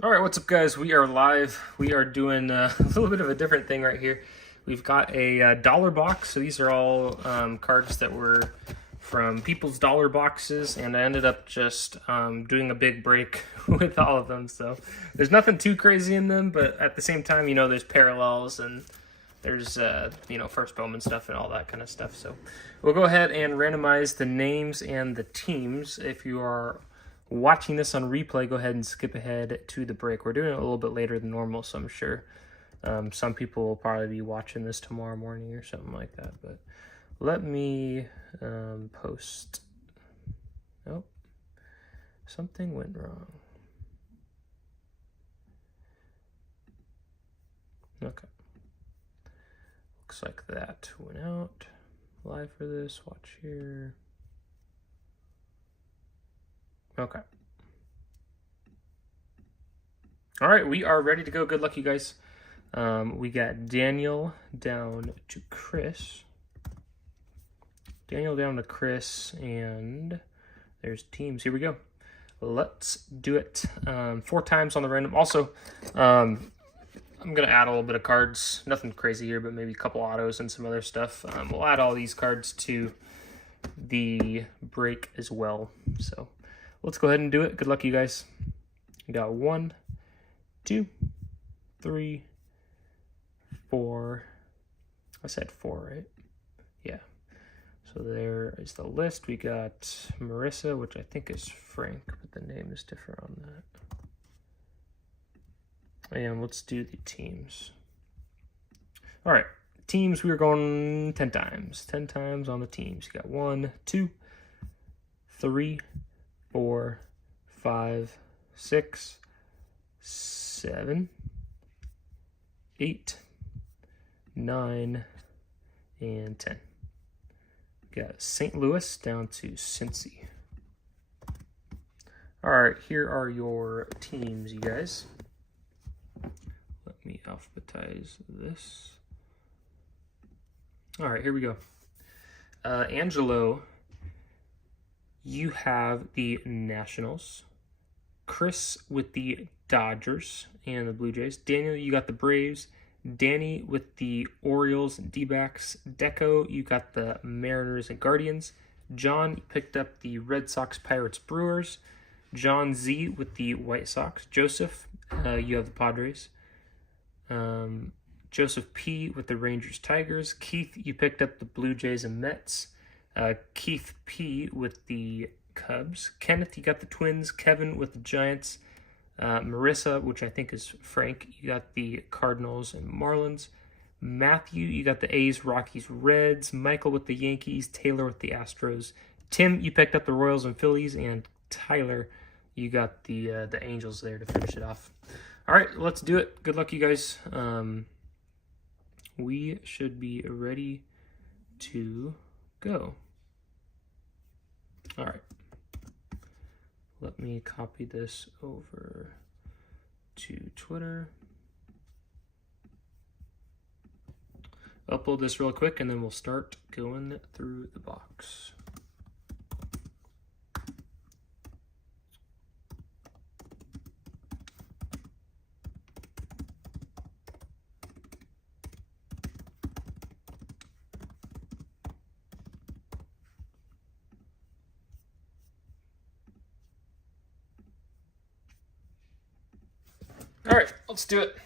All right, what's up, guys? We are live. We are doing a little bit of a different thing right here. We've got a dollar box. So these are all cards that were from people's dollar boxes, and I ended up just doing a big break with all of them. So there's nothing too crazy in them, but at the same time, there's parallels and there's first Bowman stuff and all that kind of stuff. So we'll go ahead and randomize the names and the teams. If you are watching this on replay, go ahead and skip ahead to the break. We're doing it a little bit later than normal, so I'm sure some people will probably be watching this tomorrow morning or something like that. But let me post. Oh, something went wrong. Okay. Looks like that went out. Live for this. Watch here. Okay. All right, we are ready to go. Good luck, you guys. We got Daniel down to Chris. Daniel down to Chris, and there's teams. Here we go. Let's do it. 4 times on the random. Also, I'm going to add a little bit of cards. Nothing crazy here, but maybe a couple autos and some other stuff. We'll add all these cards to the break as well. So let's go ahead and do it. Good luck, you guys. We got 1, 2, 3, 4. I said 4, right? Yeah. So there is the list. We got Marissa, which I think is Frank, but the name is different on that. And let's do the teams. All right. Teams, we are going 10 times. 10 times on the teams. You got 1, 2, 3, 4, 5, 6, 7, 8, 9, and 10. Got St. Louis down to Cincy. All right, here are your teams, you guys. Let me alphabetize this. All right, here we go. Angelo, you have the Nationals. Chris with the Dodgers and the Blue Jays. Daniel, you got the Braves. Danny with the Orioles and D-backs. Deco, you got the Mariners and Guardians. John, you picked up the Red Sox, Pirates, Brewers. John Z with the White Sox. Joseph, you have the Padres. Joseph P with the Rangers, Tigers. Keith, you picked up the Blue Jays and Mets. Keith P with the Cubs. Kenneth, you got the Twins. Kevin with the Giants. Marissa, which I think is Frank, you got the Cardinals and Marlins. Matthew, you got the A's, Rockies, Reds. Michael with the Yankees. Taylor with the Astros. Tim, you picked up the Royals and Phillies. And Tyler, you got the Angels there to finish it off. All right, let's do it. Good luck, you guys. We should be ready to go. All right. Let me copy this over to Twitter. Upload this real quick, and then we'll start going through the box. All right, let's do it.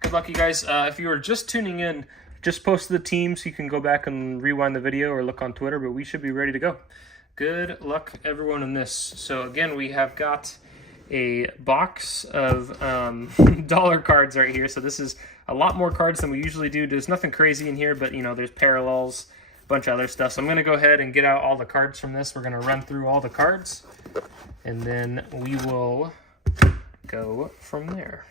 Good luck, you guys. If you were just tuning in, just post the team so you can go back and rewind the video or look on Twitter, but we should be ready to go. Good luck, everyone, in this. So, again, we have got a box of dollar cards right here. So this is a lot more cards than we usually do. There's nothing crazy in here, but, there's parallels, a bunch of other stuff. So I'm going to go ahead and get out all the cards from this. We're going to run through all the cards, and then we will go from there.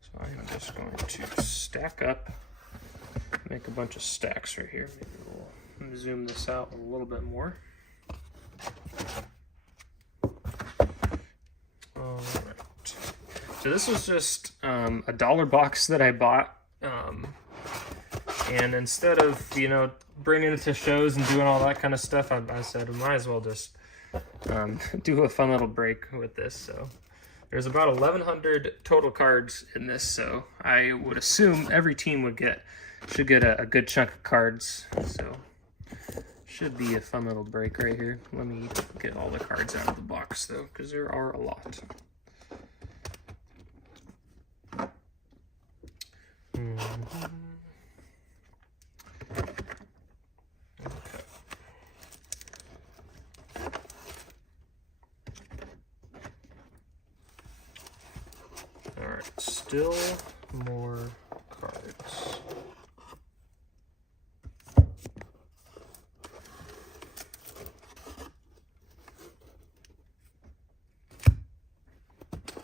So I'm just going to stack up, make a bunch of stacks right here. Maybe we'll zoom this out a little bit more. All right. So this was just a dollar box that I bought. And instead of, bringing it to shows and doing all that kind of stuff, I said I might as well just do a fun little break with this. So there's about 1,100 total cards in this, so I would assume every team should get a good chunk of cards. So should be a fun little break right here. Let me get all the cards out of the box though, because there are a lot. Alright, still more cards.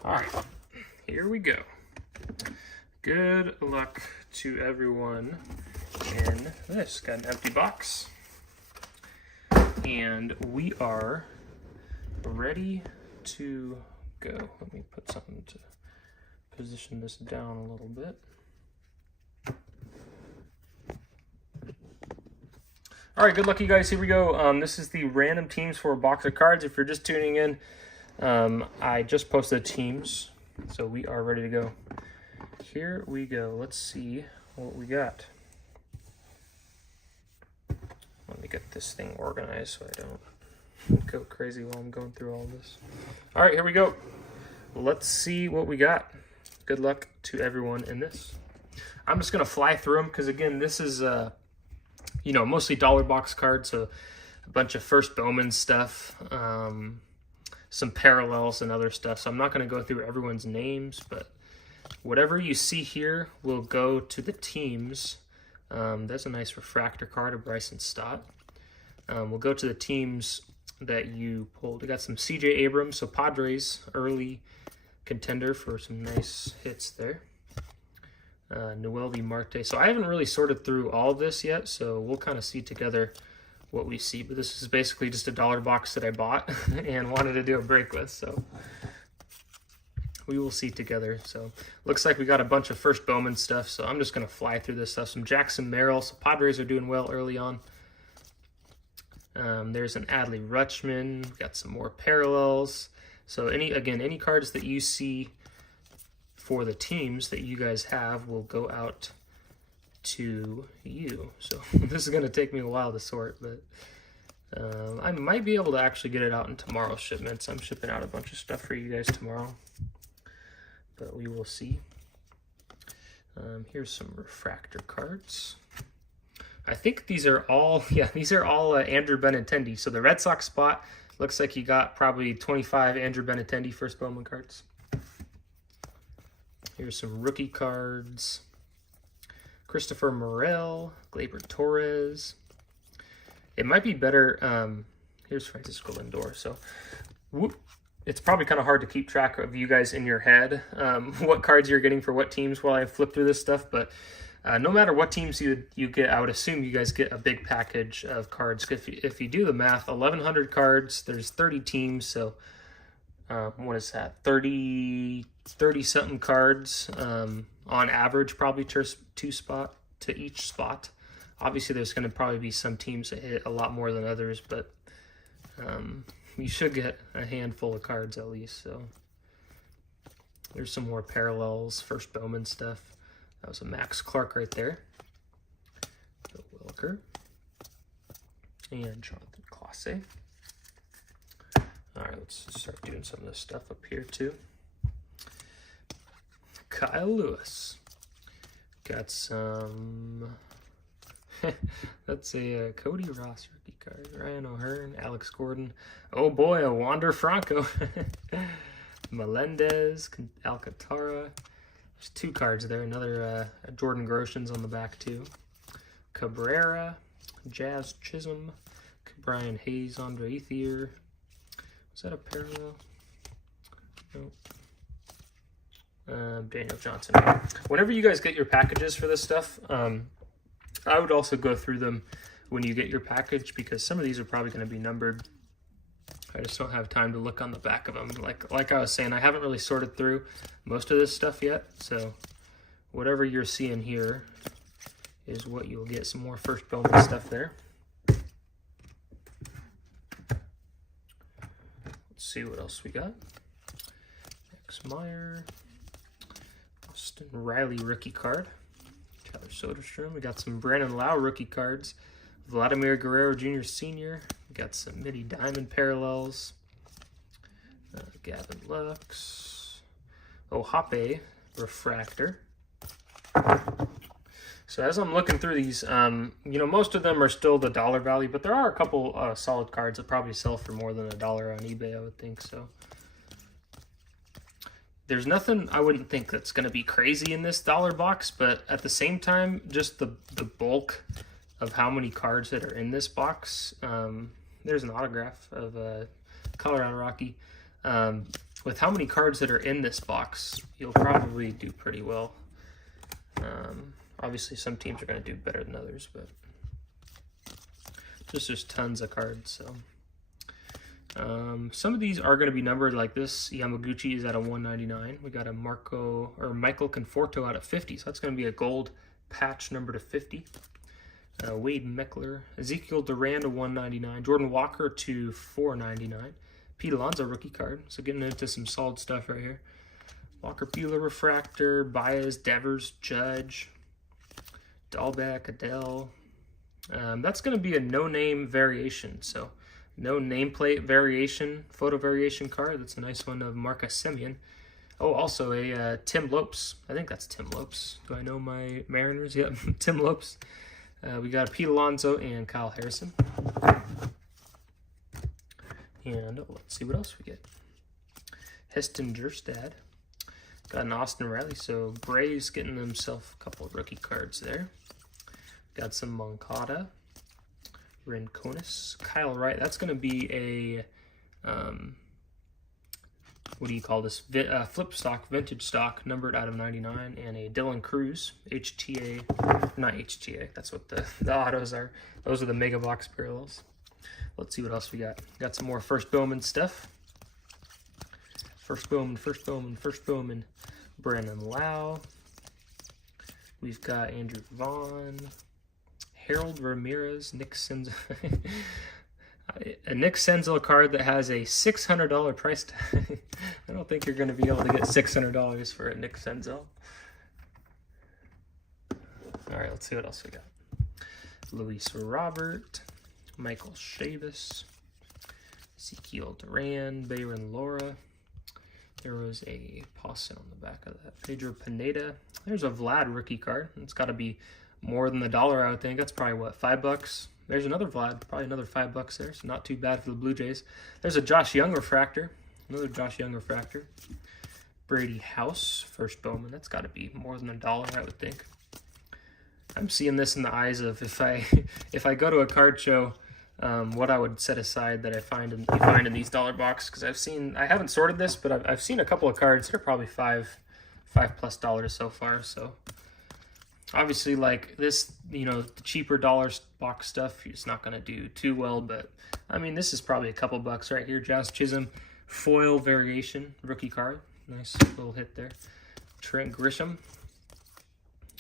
Alright, here we go. Good luck to everyone in this. Got an empty box. And we are ready to go. Let me put something to position this down a little bit. All right, good luck, you guys. Here we go. This is the random teams for a box of cards. If you're just tuning in, I just posted teams, so we are ready to go. Here we go. Let's see what we got. Let me get this thing organized so I don't go crazy while I'm going through all this. All right, here we go. Let's see what we got. Good luck to everyone in this. I'm just going to fly through them because, again, this is, mostly dollar box cards, so a bunch of first Bowman stuff, some parallels and other stuff. So I'm not going to go through everyone's names, but whatever you see here will go to the teams. That's a nice refractor card of Bryson Stott. We'll go to the teams that you pulled. We got some C.J. Abrams, so Padres, early contender for some nice hits there. Noelvi Marte. So I haven't really sorted through all of this yet, so we'll kind of see together what we see. But this is basically just a dollar box that I bought and wanted to do a break with, so we will see together. So looks like we got a bunch of first Bowman stuff, so I'm just going to fly through this stuff. Some Jackson Merrill, so Padres are doing well early on. There's an Adley Rutschman, got some more parallels. So any cards that you see for the teams that you guys have will go out to you. So this is going to take me a while to sort, but I might be able to actually get it out in tomorrow's shipments. I'm shipping out a bunch of stuff for you guys tomorrow, but we will see. Here's some refractor cards. I think these are all, Andrew Benintendi. So the Red Sox spot looks like you got probably 25 Andrew Benintendi first Bowman cards. Here's some rookie cards. Christopher Morel, Gleyber Torres. It might be better. Here's Francisco Lindor. So it's probably kind of hard to keep track of you guys in your head, what cards you're getting for what teams while I flip through this stuff. But no matter what teams you get, I would assume you guys get a big package of cards. If you do the math, 1,100 cards, there's 30 teams, so what is that? 30-something cards on average, probably two spot to each spot. Obviously, there's going to probably be some teams that hit a lot more than others, but you should get a handful of cards at least. So there's some more parallels, first Bowman stuff. That was a Max Clark right there. Bill Wilker. And Jonathan Clase. All right, let's start doing some of this stuff up here too. Kyle Lewis. Got some... That's a Cody Ross rookie card. Ryan O'Hearn, Alex Gordon. Oh boy, a Wander Franco. Melendez, Alcantara. There's two cards there. Another Jordan Groshans on the back too. Cabrera, Jazz Chisholm, Brian Hayes, Andre Ethier. Is that a parallel? Nope. Daniel Johnson. Whenever you guys get your packages for this stuff, I would also go through them when you get your package, because some of these are probably going to be numbered. I just don't have time to look on the back of them. Like I was saying, I haven't really sorted through most of this stuff yet, so whatever you're seeing here is what you'll get. Some more first Bowman stuff there. see what else we got. Max Meyer, Austin Riley rookie card, Tyler Soderstrom. We got some Brandon Lau rookie cards, Vladimir Guerrero Jr. Sr. We got some Midi Diamond parallels, Gavin Lux, Ohape refractor. So as I'm looking through these, you know, most of them are still the dollar value, but there are a couple solid cards that probably sell for more than $1 on eBay, I would think. So there's nothing I wouldn't think that's going to be crazy in this dollar box, but at the same time, just the bulk of how many cards that are in this box. There's an autograph of Colorado Rocky. With how many cards that are in this box, you'll probably do pretty well. Obviously, some teams are going to do better than others, but just tons of cards. So some of these are going to be numbered like this. Yamaguchi is at a 199. We got a Michael Conforto out of 50, so that's going to be a gold patch number to 50. Wade Meckler, Ezekiel Duran to 199, Jordan Walker to 499. Pete Alonso rookie card, so getting into some solid stuff right here. Walker Buehler refractor, Baez, Devers, Judge, Dahlbeck, Adele. That's going to be a no-name variation, so no nameplate variation, photo variation card. That's a nice one of Marcus Semien. Oh, also a Tim Lopes. I think that's Tim Lopes. Do I know my Mariners? Yep, Tim Lopes. We got Pete Alonso and Kyle Harrison. And let's see what else we get. Heston Jerstad. Got an Austin Riley, so Braves getting himself a couple of rookie cards there. Got some Moncada, Rinconis, Kyle Wright. That's going to be a, what do you call this? Flip stock, vintage stock, numbered out of 99, and a Dylan Cruz, HTA, not HTA, that's what the autos are. Those are the Mega Box parallels. Let's see what else we got. Got some more First Bowman stuff. First Bowman, Brandon Lau. We've got Andrew Vaughn, Harold Ramirez, Nick Senzel. A Nick Senzel card that has a $600 price tag. I don't think you're going to be able to get $600 for a Nick Senzel. All right, let's see what else we got. Luis Robert, Michael Chavis, Ezekiel Duran, Bayron Lora. There was a Posse on the back of that. Pedro Pineda. There's a Vlad rookie card. It's got to be more than $1, I would think. That's probably, what, $5? There's another Vlad. Probably another $5 there, so not too bad for the Blue Jays. There's a Josh Young refractor. Another Josh Young refractor. Brady House, First Bowman. That's got to be more than $1, I would think. I'm seeing this in the eyes of if I go to a card show, what I would set aside that you find in these dollar boxes, because I haven't sorted this, but I've seen a couple of cards. They're probably $5+ so far. So obviously, like this, you know, the cheaper dollar box stuff, it's not going to do too well. But I mean, this is probably a couple bucks right here. Josh Chisholm foil variation rookie card, nice little hit there. Trent Grisham.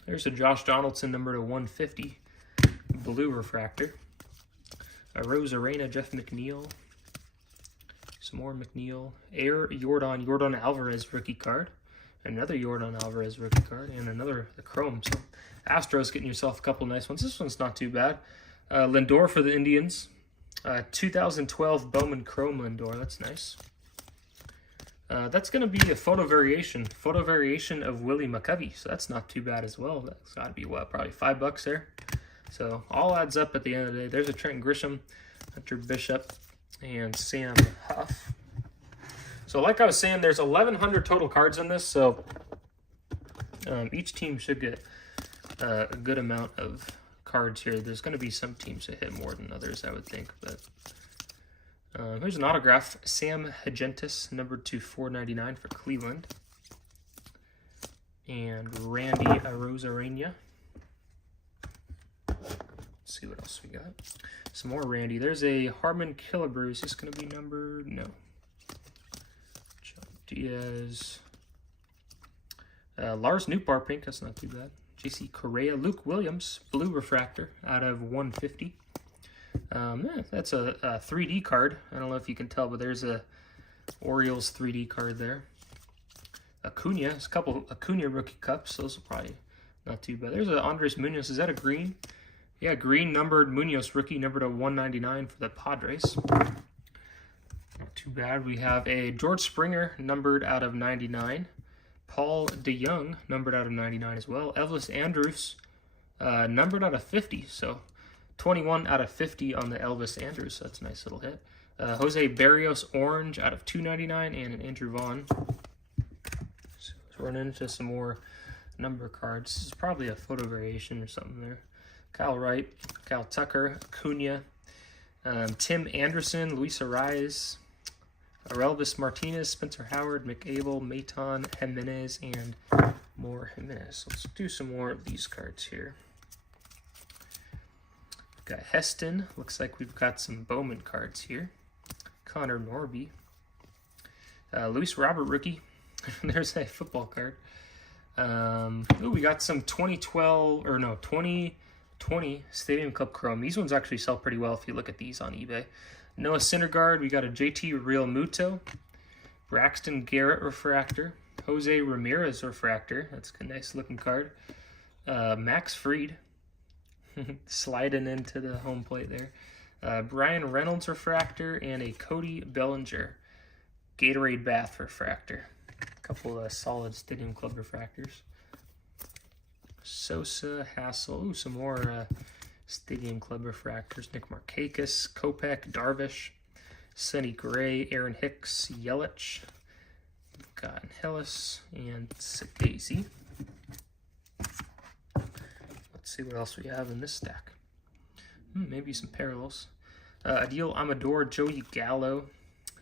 There's a Josh Donaldson number to 150, blue refractor. A Rose Arena, Jeff McNeil. Some more McNeil. Jordan Alvarez rookie card. Another Jordan Alvarez rookie card. And another the Chrome. So Astros getting yourself a couple nice ones. This one's not too bad. Lindor for the Indians. 2012 Bowman Chrome Lindor. That's nice. That's going to be a photo variation of Willie McCovey. So that's not too bad as well. That's got to be, what, probably $5 there. So all adds up at the end of the day. There's a Trent Grisham, Hunter Bishop, and Sam Huff. So like I was saying, there's 1,100 total cards in this. So each team should get a good amount of cards here. There's going to be some teams that hit more than others, I would think. But here's an autograph. Sam Hagentis, numbered to 499 for Cleveland. And Randy Arozarena. Let's see what else we got. Some more Randy. There's a Harmon Killebrew. Is this going to be numbered? No. John Diaz. Lars Nootbaar pink. That's not too bad. JC Correa. Luke Williams. Blue refractor out of 150. That's a 3D card. I don't know if you can tell, but there's a Orioles 3D card there. Acuna, there's a couple Acuna rookie cups. Those are probably not too bad. There's a Andres Munoz. Is that a green? Yeah, green numbered Munoz rookie, numbered to 199 for the Padres. Not too bad. We have a George Springer, numbered out of 99. Paul DeJong, numbered out of 99 as well. Elvis Andrus, numbered out of 50. So 21 out of 50 on the Elvis Andrus. That's a nice little hit. Jose Barrios orange out of 299 and an Andrew Vaughn. So let's run into some more number cards. This is probably a photo variation or something there. Kyle Wright, Kyle Tucker, Acuna, Tim Anderson, Luis Arraez, Aurelvis Martinez, Spencer Howard, McAble, Maton, Jimenez, and more Jimenez. Let's do some more of these cards here. We've got Heston. Looks like we've got some Bowman cards here. Connor Norby. Luis Robert rookie. There's a football card. Ooh, we got some 2020 Stadium Club Chrome. These ones actually sell pretty well if you look at these on eBay. Noah Syndergaard, we got a JT Realmuto, Braxton Garrett refractor, Jose Ramirez refractor. That's a nice looking card. Max Fried, sliding into the home plate there. Brian Reynolds refractor and a Cody Bellinger Gatorade Bath refractor. A couple of solid Stadium Club refractors. Sosa, Hassel, ooh, some more Stadium Club refractors. Nick Markakis, Kopech, Darvish, Sonny Gray, Aaron Hicks, Yelich, got Hillis, and Daisy. Let's see what else we have in this stack. Maybe some parallels. Adil Amador, Joey Gallo,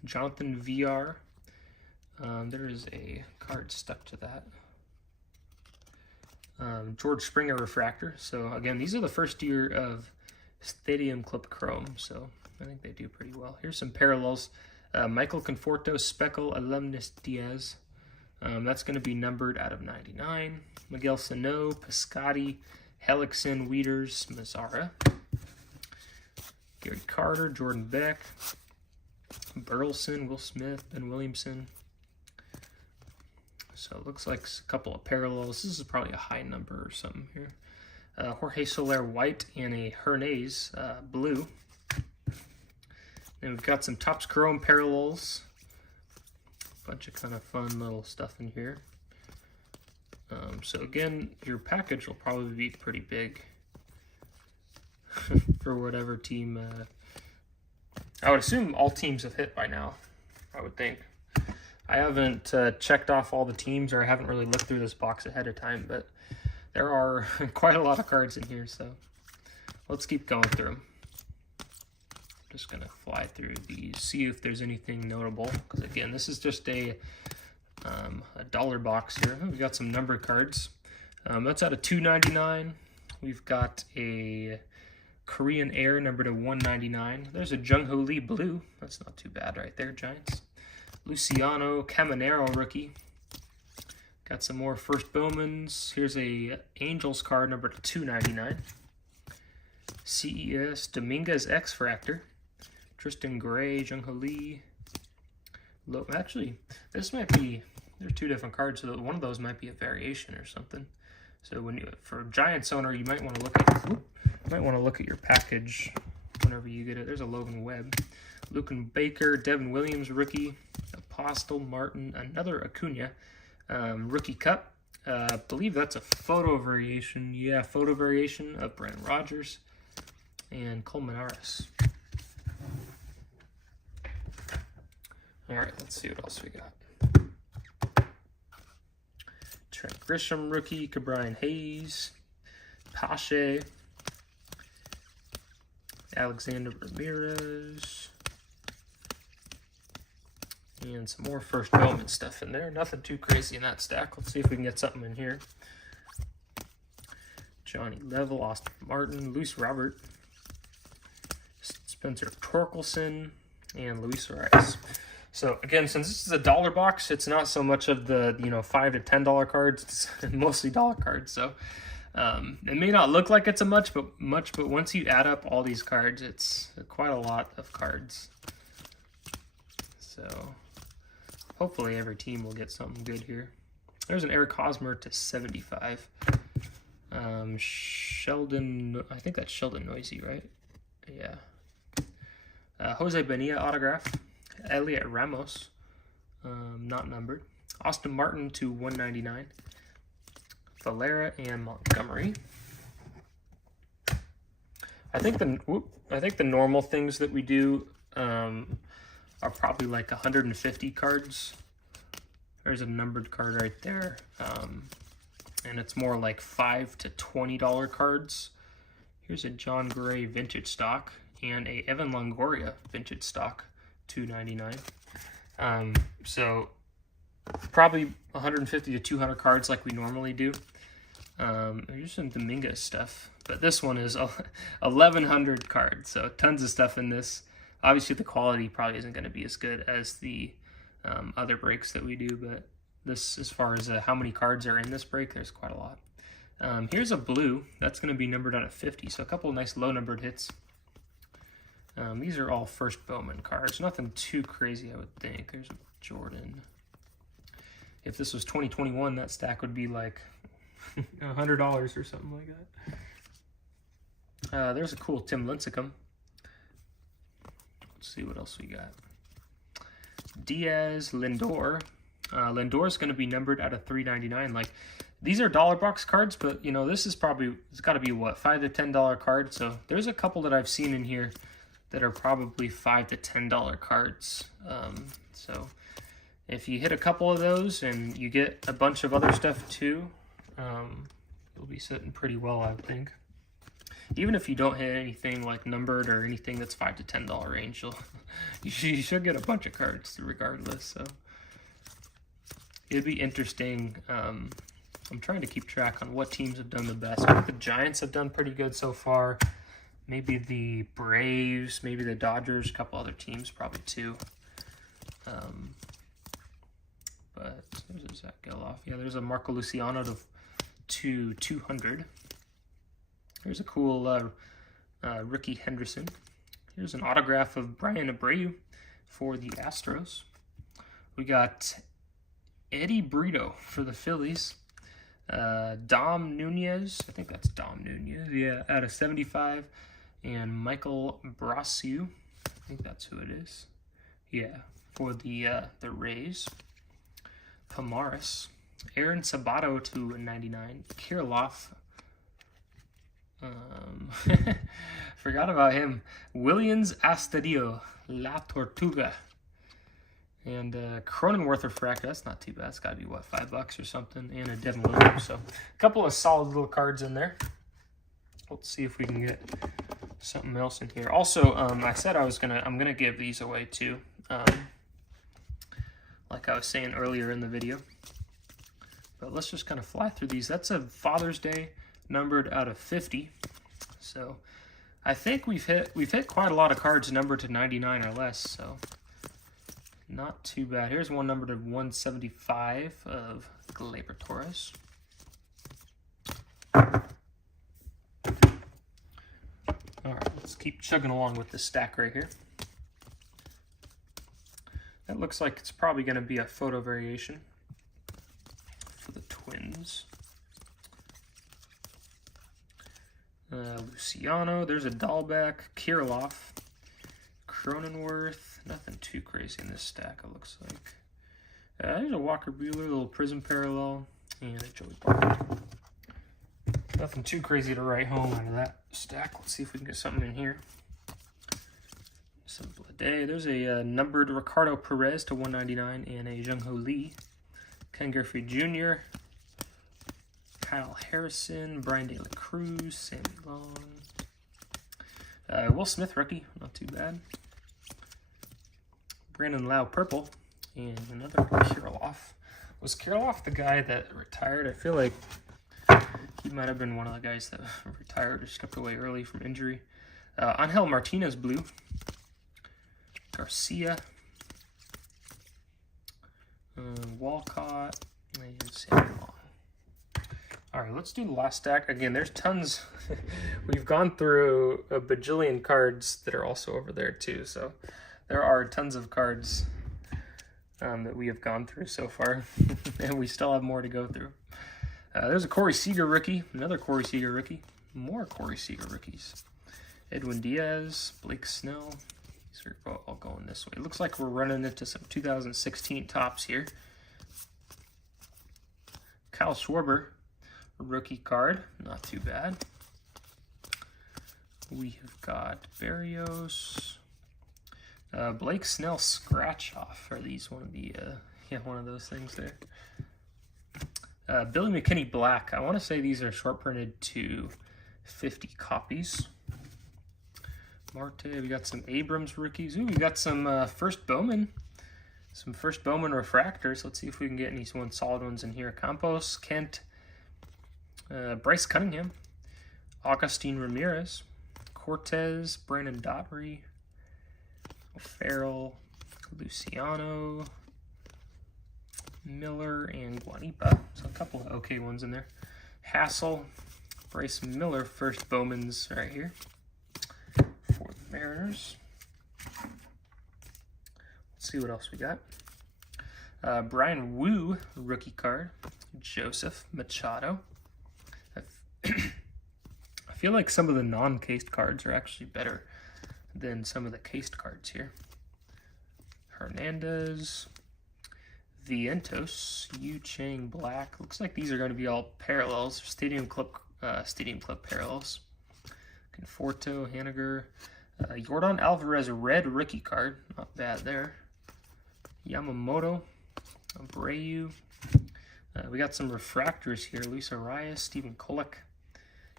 Jonathan VR. There is a card stuck to that. George Springer refractor. So again, these are the first year of Stadium Club Chrome, so I think they do pretty well. Here's some parallels. Michael Conforto, Speckle, Alumnus Diaz. That's going to be numbered out of 99. Miguel Sano, Piscotti, Hellickson, Wieters, Mazzara. Gary Carter, Jordan Beck, Burleson, Will Smith, Ben Williamson. So it looks like a couple of parallels. This is probably a high number or something here. Jorge Soler white and a Hernandez blue. And we've got some Topps Chrome parallels. Bunch of kind of fun little stuff in here. So again, your package will probably be pretty big for whatever team. I would assume all teams have hit by now, I would think. I haven't checked off all the teams, or I haven't really looked through this box ahead of time, but there are quite a lot of cards in here, so let's keep going through them. Just going to fly through these, see if there's anything notable, because again, this is just a dollar box here. We've got some numbered cards. That's out of $2.99. We've got a Korean Air numbered to 199. There's a Jung Ho Lee blue. That's not too bad right there, Giants. Luciano Caminero rookie. Got some more first Bowmans. Here's a Angels card number 299. CES Dominguez X-Fractor. Tristan Gray, Jung Ho Lee. Actually, this might be, there's two different cards, so one of those might be a variation or something. So when you, for a Giants owner, you might want to look at your package whenever you get it. There's a Logan Webb. Lucan Baker, Devin Williams rookie. Apostle Martin, another Acuna. Rookie Cup. I believe that's a photo variation. Yeah, photo variation of Brent Rogers and Colmenares. All right, let's see what else we got. Trent Grisham rookie, Cabrian Hayes, Pache, Alexander Ramirez, and some more first Bowman stuff in there. Nothing too crazy in that stack. Let's see if we can get something in here. Johnny Level, Austin Martin, Luis Robert, Spencer Torkelson, and Luis Arraez. So again, since this is a dollar box, it's not so much of the $5 to $10 cards. It's mostly dollar cards. So it may not look like it's a much, but once you add up all these cards, it's quite a lot of cards. So Hopefully every team will get something good here. There's an Eric Hosmer to 75. Sheldon, I think that's Sheldon Noisy, right? Yeah. Jose Bonilla autograph. Elliot Ramos, not numbered. Austin Martin to 199. Valera and Montgomery. I think the normal things that we do are probably like 150 cards. There's a numbered card right there, and it's more like $5 to $20 cards. Here's a John Gray vintage stock and a Evan Longoria vintage stock, $2.99. So probably 150 to 200 cards like we normally do. There's some Dominguez stuff, but this one is 1,100 cards, so tons of stuff in this. Obviously, the quality probably isn't going to be as good as the other breaks that we do, but this, as far as how many cards are in this break, there's quite a lot. Here's a blue that's going to be numbered out of 50, so a couple of nice low numbered hits. These are all first Bowman cards, nothing too crazy, I would think. There's a Jordan. If this was 2021, that stack would be like $100 or something like that. There's a cool Tim Lincecum. Let's see what else we got. Diaz, Lindor. Lindor's going to be numbered out of 399. Like, these are dollar box cards, but you know, this is probably, it's got to be what, $5 to $10 card. So there's a couple that I've seen in here that are probably $5 to $10 cards. So if you hit a couple of those and you get a bunch of other stuff too, you'll be sitting pretty well, I would think. Even if you don't hit anything like numbered or anything that's $5 to $10 range, you should get a bunch of cards regardless. So it'd be interesting. I'm trying to keep track on what teams have done the best. I think the Giants have done pretty good so far. Maybe the Braves, maybe the Dodgers, a couple other teams probably too. But there's a Zach Geloff. Yeah, there's a Marco Luciano to 200. Here's a cool Ricky Henderson. Here's an autograph of Brian Abreu for the Astros. We got Eddie Brito for the Phillies. Dom Nunez, I think that's Dom Nunez, yeah, out of 75. And Michael Brasiu, I think that's who it is. Yeah, for the Rays. Pamaris. Aaron Sabato to 99. Kirilloff. Forgot about him. Williams Astudillo, La Tortuga. And Cronenworth refractor, that's not too bad. It's got to be, what, $5 or something? And a Devin Williams. So a couple of solid little cards in there. Let's see if we can get something else in here. Also, I said I'm gonna give these away too. Like I was saying earlier in the video. But let's just kind of fly through these. That's a Father's Day numbered out of 50. So I think we've hit quite a lot of cards numbered to 99 or less. So not too bad. Here's one numbered to 175 of Gleyber Torres. All right, let's keep chugging along with this stack right here. That looks like it's probably going to be a photo variation for the Twins. Luciano, there's a Dahlbeck, Kirilloff, Cronenworth. Nothing too crazy in this stack, it looks like. There's a Walker Buehler, little Prism Parallel, and a Joey Bart. Nothing too crazy to write home out of that stack. Let's see if we can get something in here. Simple a day. There's a numbered Ricardo Perez to 199 and a Jung Ho Lee. Ken Griffey Jr., Kyle Harrison, Brian De La Cruz, Sammy Long. Will Smith rookie, not too bad. Brandon Lau purple, and another Kirilloff. Was Kirilloff the guy that retired? I feel like he might have been one of the guys that retired or stepped away early from injury. Angel Martinez blue. Garcia. Walcott. And Sammy Long. All right, let's do the last stack. Again, there's tons. We've gone through a bajillion cards that are also over there too. So there are tons of cards that we have gone through so far, and we still have more to go through. There's a Corey Seager rookie, another Corey Seager rookie, more Corey Seager rookies. Edwin Diaz, Blake Snell. These are all going this way. It looks like we're running into some 2016 tops here. Kyle Schwarber, rookie card, not too bad. We have got Berrios. Blake Snell scratch off. Are these one of the one of those things there? Billy McKinney Black. I want to say these are short printed to 50 copies. Marte. We got some Abrams rookies. Ooh, we got some first Bowman. Some first Bowman refractors. Let's see if we can get any solid ones in here. Campos, Kent, Bryce Cunningham, Augustine Ramirez, Cortez, Brandon Daughtry, Farrell, Luciano, Miller, and Guanipa. So a couple of okay ones in there. Hassel, Bryce Miller, first Bowman's right here for the Mariners. Let's see what else we got. Brian Wu, rookie card. Joseph Machado. I feel like some of the non-cased cards are actually better than some of the cased cards here. Hernandez, Vientos, Yu Chang Black. Looks like these are going to be all parallels, Stadium Club parallels. Conforto, Haniger, Yordan Alvarez, red rookie card, not bad there. Yamamoto, Abreu. We got some refractors here. Luis Arias, Stephen Kolek,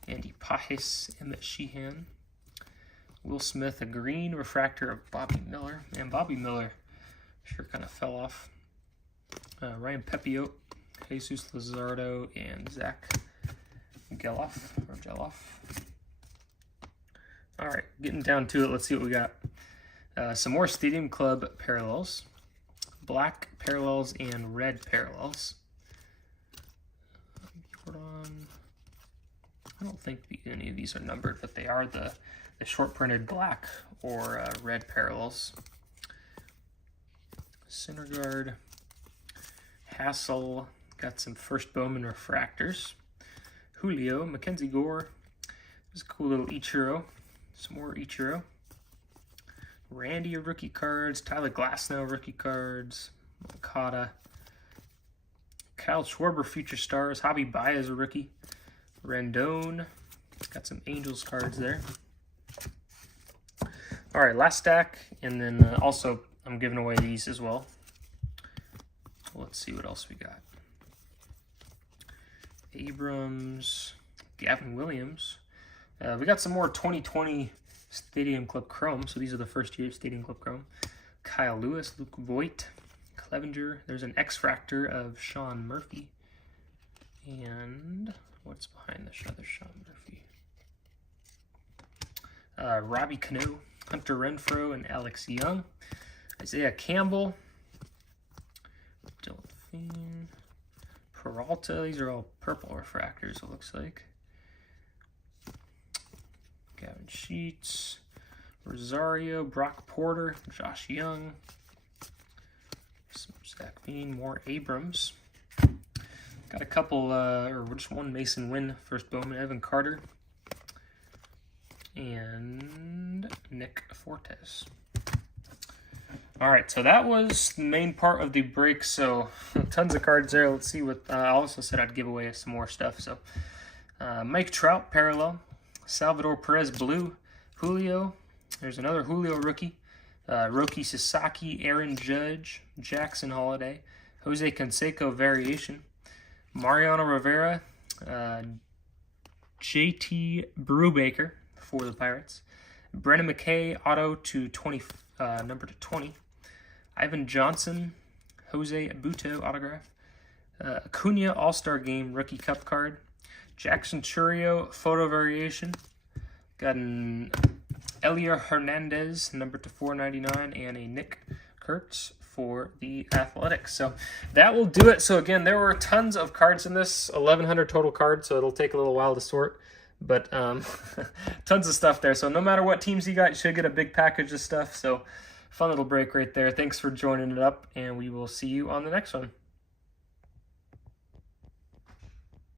Andy Pajes, Emmett Sheehan, Will Smith, a green refractor of Bobby Miller. And Bobby Miller sure kind of fell off. Ryan Pepiot, Jesus Luzardo, and Zach Geloff. All right, getting down to it. Let's see what we got. Some more Stadium Club parallels. Black parallels and red parallels. Jordan. I don't think any of these are numbered, but they are the short printed black or red parallels. Syndergaard, Hassel, got some first Bowman refractors. Julio, Mackenzie Gore, there's a cool little Ichiro, some more Ichiro. Randy, rookie cards. Tyler Glasnow, rookie cards. Okada. Kyle Schwarber, future stars. Javi Baez, a rookie. Rendon. Got some Angels cards there. All right, last stack, and then also I'm giving away these as well. Let's see what else we got. Abrams, Gavin Williams. We got some more 2020 Stadium Club Chrome. So these are the first year Stadium Club Chrome. Kyle Lewis, Luke Voigt, Clevenger. There's an X-Fractor of Sean Murphy. And what's behind the other Sean Murphy? Robbie Cano, Hunter Renfroe, and Alex Young. Isaiah Campbell, Delphine, Peralta. These are all purple refractors, it looks like. Gavin Sheets, Rosario, Brock Porter, Josh Young, some Zach Bean, more Abrams. Got a couple, or just one Mason Wynn, first Bowman, Evan Carter, and Nick Fortes. All right, so that was the main part of the break. So tons of cards there. Let's see what I also said I'd give away some more stuff. So Mike Trout parallel, Salvador Perez blue, Julio. There's another Julio rookie, Roki Sasaki, Aaron Judge, Jackson Holiday, Jose Canseco variation, Mariano Rivera, JT Brubaker for the Pirates, Brennan McKay auto to 20, number to 20. Ivan Johnson, Jose Abuto autograph. Acuna All-Star Game rookie cup card. Jackson Churio photo variation. Got an Elier Hernandez number to 499 and a Nick Kurtz for the Athletics. So that will do it. So again, there were tons of cards in this, 1,100 total cards, so it'll take a little while to sort. But tons of stuff there. So no matter what teams you got, you should get a big package of stuff. So fun little break right there. Thanks for joining it up, and we will see you on the next one.